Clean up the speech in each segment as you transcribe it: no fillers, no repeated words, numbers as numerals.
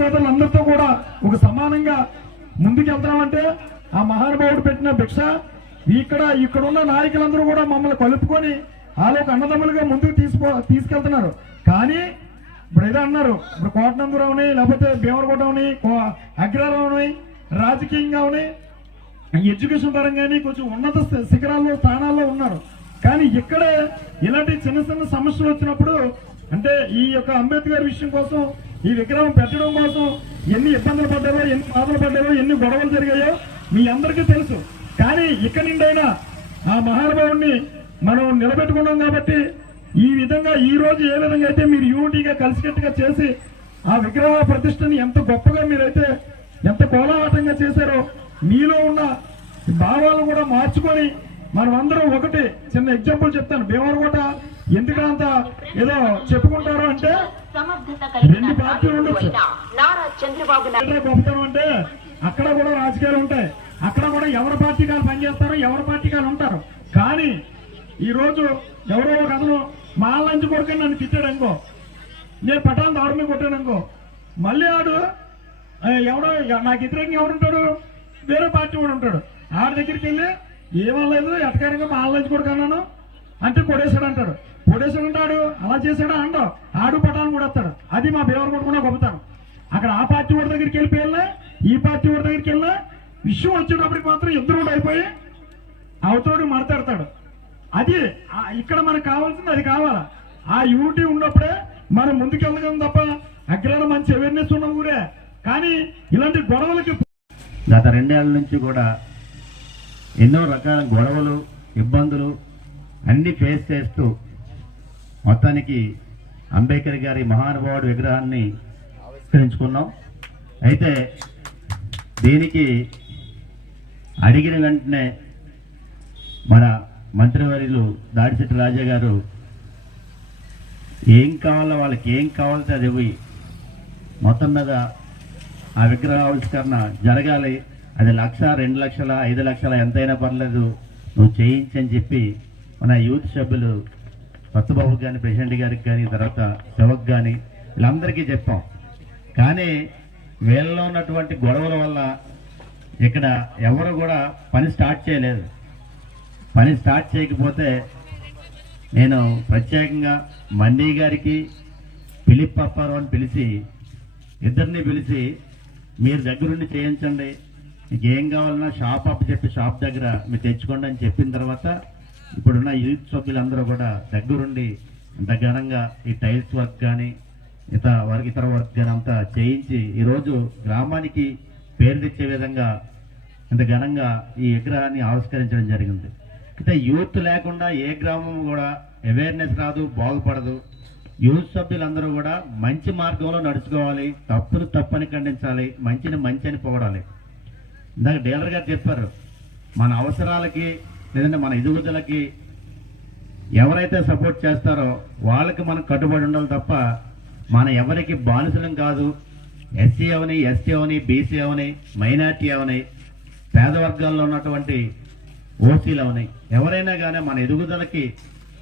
సోదరులందరితో కూడా ఒక సమానంగా ముందుకెళ్తామంటే ఆ మహానుభావుడు పెట్టిన భిక్ష ఇక్కడున్న నాయకులందరూ కూడా మమ్మల్ని కలుపుకొని వాళ్ళ అన్నదమ్ములుగా ముందుకు తీసుకెళ్తున్నారు. కానీ ఇప్పుడు ఏదో అన్నారు, ఇప్పుడు కోటనందూరు అవని, లేకపోతే భీమవరకోట అవని, అగ్రహారం అవని, రాజకీయంగా అవని, ఎడ్యుకేషన్ పరంగాని కొంచెం ఉన్నత శిఖరాల్లో స్థానాల్లో ఉన్నారు. కానీ ఇక్కడే ఇలాంటి చిన్న చిన్న సమస్యలు వచ్చినప్పుడు అంటే ఈ యొక్క అంబేద్కర్ విషయం కోసం ఈ విగ్రహం పెట్టడం కోసం ఎన్ని ఇబ్బందులు పడ్డారో, ఎన్ని బాధలు పడ్డారో, ఎన్ని గొడవలు జరిగాయో మీ అందరికీ తెలుసు. కానీ ఇక్కడి నుండైనా ఆ మహానుభావుడిని మనం నిలబెట్టుకున్నాం కాబట్టి ఈ విధంగా ఈ రోజు ఏ విధంగా అయితే మీరు యూనిటీగా కలిసికట్టుగా చేసి ఆ విగ్రహ ప్రతిష్టని ఎంత గొప్పగా మీరైతే ఎంత కోలాహలంగా చేశారో మీలో ఉన్న భావాలను కూడా మార్చుకొని మనం అందరం ఒకటి చిన్న ఎగ్జాంపుల్ చెప్తాను. భీమవరకోట ఎందుకంత ఏదో చెప్పుకుంటారు అంటే 2 పార్టీలు ఉండొచ్చు. గొప్పతనం అంటే అక్కడ కూడా రాజకీయాలు ఉంటాయి, అక్కడ కూడా ఎవరి పార్టీ కాలు పనిచేస్తారో ఎవరి పార్టీ కాలు ఉంటారు. కానీ ఈ రోజు ఎవరో ఒక అతను మాల లంచి కొడుకుని నన్ను తిట్టాడు అనుకో, నేను పటాన్ దారుణంగా కొట్టాను అనుకో, మళ్ళీ ఆడు ఎవడో నాకు వ్యతిరేకంగా ఎవరుంటాడు, వేరే పార్టీ కూడా ఉంటాడు. ఆడి దగ్గరికి వెళ్ళి ఏమలేదు ఎటకారంగా మాల లంచి కొడుకు అన్నాను అంటే కొడేశాడు అంటాడు. కొడేశాడు అంటాడు, అలా చేశాడా అంటావు, ఆడు పటాన్ని కూడా వస్తాడు. అది మా బేవర్ కొట్టుకున్నా గొప్పతాను. అక్కడ ఆ పార్టీ వాడి దగ్గరికి వెళ్ళిపోయినా ఈ పార్టీ వాడి దగ్గరికి వెళ్ళినా విషయం వచ్చేటప్పటికి మాత్రం ఇద్దరు అయిపోయి అవతోడు మాట్లాడతాడు. అది ఇక్కడ మనకు కావాల్సింది అది కావాలా. ఆ యూనిటీ ఉన్నప్పుడే మనం ముందుకెళ్ళగలం తప్ప అగ్రహారం మంచి అవేర్నెస్ ఉన్న ఊరే. కానీ ఇలాంటి గొడవలకి గత 2 ఏళ్ల నుంచి కూడా ఎన్నో రకాల గొడవలు, ఇబ్బందులు అన్ని ఫేస్ చేస్తూ మొత్తానికి అంబేద్కర్ గారి మహానుభావుడు విగ్రహాన్ని ఆవిష్కరించుకున్నాం. అయితే దీనికి అడిగిన వెంటనే మన మంత్రివర్యులు దాడిశెట్టి రాజా గారు ఏం కావాలో వాళ్ళకి ఏం కావాలంటే అది ఇవ్వి, మొత్తం మీద ఆ విగ్రహ ఆవిష్కరణ జరగాలి, అది 1,00,000, 2 లక్షల, 5 లక్షల ఎంతైనా పర్లేదు నువ్వు చేయించని చెప్పి మన యూత్ సభ్యులు కొత్తబాబు కానీ, ప్రెసిడెంట్ గారికి కానీ, తర్వాత శివక్ కానీ వీళ్ళందరికీ చెప్పాం. కానీ వీళ్ళలో ఉన్నటువంటి గొడవల వల్ల ఇక్కడ ఎవరు కూడా పని స్టార్ట్ చేయలేదు. పని స్టార్ట్ చేయకపోతే నేను ప్రత్యేకంగా మండి గారికి, ఫిలిప్ అప్పారావు అని పిలిచి ఇద్దరిని పిలిచి మీరు దగ్గరుండి చేయించండి, మీకు ఏం కావాలన్నా షాప్ అప్ చెప్పి షాప్ దగ్గర మీరు తెచ్చుకోండి అని చెప్పిన తర్వాత ఇప్పుడున్న యూత్ సభ్యులందరూ కూడా దగ్గరుండి ఇంత ఘనంగా ఈ టైల్స్ వర్క్ కానీ ఇతర వర్క్ కానీ అంతా చేయించి ఈరోజు గ్రామానికి పేరు తెచ్చే విధంగా ఇంత ఘనంగా ఈ విగ్రహాన్ని ఆవిష్కరించడం జరిగింది. అయితే యూత్ లేకుండా ఏ గ్రామం కూడా అవేర్నెస్ రాదు, బాగుపడదు. యూత్ సభ్యులందరూ కూడా మంచి మార్గంలో నడుచుకోవాలి, తప్పును తప్పని ఖండించాలి, మంచిని మంచి అని పొగడాలి. ఇందాక డీలర్ గారు చెప్పారు, మన అవసరాలకి లేదంటే మన ఎదుగుదలకి ఎవరైతే సపోర్ట్ చేస్తారో వాళ్ళకి మనం కట్టుబడి ఉండాలి తప్ప మన ఎవరికి బానిసలం కాదు. ఎస్సీ అవని, ఎస్టీ అవని, బీసీ అవని, మైనార్టీ అవని, పేద వర్గాల్లో ఉన్నటువంటి ఓసీలు అవని, ఎవరైనా కానీ మన ఎదుగుదలకి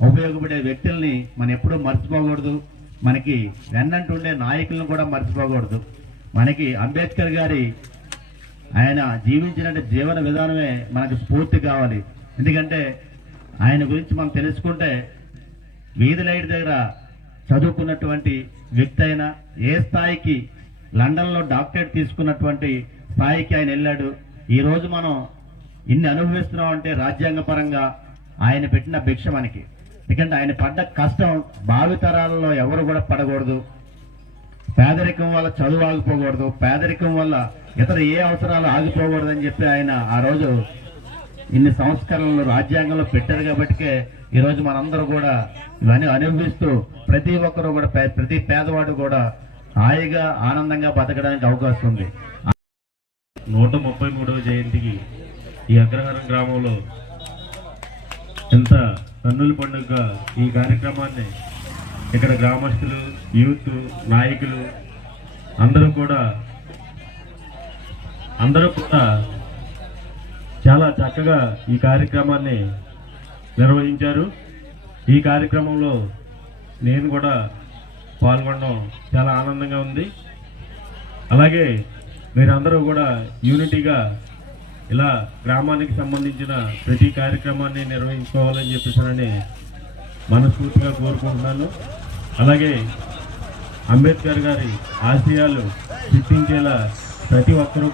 ఉపయోగపడే వ్యక్తుల్ని మనం ఎప్పుడూ మర్చిపోకూడదు. మనకి వెన్నంటుండే నాయకులను కూడా మర్చిపోకూడదు. మనకి అంబేద్కర్ గారి ఆయన జీవించిన జీవన విధానమే మనకు స్ఫూర్తి కావాలి. ఎందుకంటే ఆయన గురించి మనం తెలుసుకుంటే వీధి లైట్ దగ్గర చదువుకున్నటువంటి వ్యక్తి అయినా ఏ స్థాయికి లండన్లో డాక్టరేట్ తీసుకున్నటువంటి స్థాయికి ఆయన వెళ్ళాడు. ఈరోజు మనం ఇన్ని అనుభవిస్తున్నాం అంటే రాజ్యాంగ పరంగా ఆయన పెట్టిన భిక్ష మనకి. ఎందుకంటే ఆయన పడ్డ కష్టం భావితరాలలో ఎవరు కూడా పడకూడదు. పేదరికం వల్ల చదువు ఆగిపోకూడదు, పేదరికం వల్ల ఇతర ఏ అవసరాలు ఆగిపోకూడదు అని చెప్పి ఆయన ఆ రోజు ఇన్ని సంస్కరణలు రాజ్యాంగంలో పెట్టారు. కాబట్టికే ఈరోజు మనందరూ కూడా ఇవన్నీ అనుభవిస్తూ ప్రతి ఒక్కరూ కూడా ప్రతి పేదవాడు కూడా హాయిగా ఆనందంగా బతకడానికి అవకాశం ఉంది. 133వ జయంతికి ఈ అగ్రహారం గ్రామంలో ఎంత కన్నుల పండుగ ఈ కార్యక్రమాన్ని ఇక్కడ గ్రామస్తులు, యూత్ నాయకులు అందరూ కూడా చాలా చక్కగా ఈ కార్యక్రమాన్ని నిర్వహించారు. ఈ కార్యక్రమంలో నేను కూడా పాల్గొనడం చాలా ఆనందంగా ఉంది. అలాగే మీరందరూ కూడా యూనిటీగా ఇలా గ్రామానికి సంబంధించిన ప్రతి కార్యక్రమాన్ని నిర్వహించుకోవాలని చెప్పేసి మనస్ఫూర్తిగా కోరుకుంటున్నాను. అలాగే అంబేద్కర్ గారి ఆశయాలు సిద్ధించేలా ప్రతి ఒక్కరూ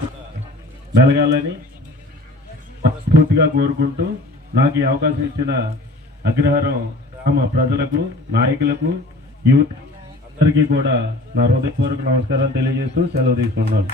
వెలగాలని మనస్ఫూర్తిగా కోరుకుంటూ నాకు ఈ అవకాశం ఇచ్చిన అగ్రహారం గ్రామ ప్రజలకు, నాయకులకు, యూత్ అందరికీ కూడా నా హృదయపూర్వక నమస్కారాలు తెలియజేస్తూ సెలవు తీసుకున్నాను.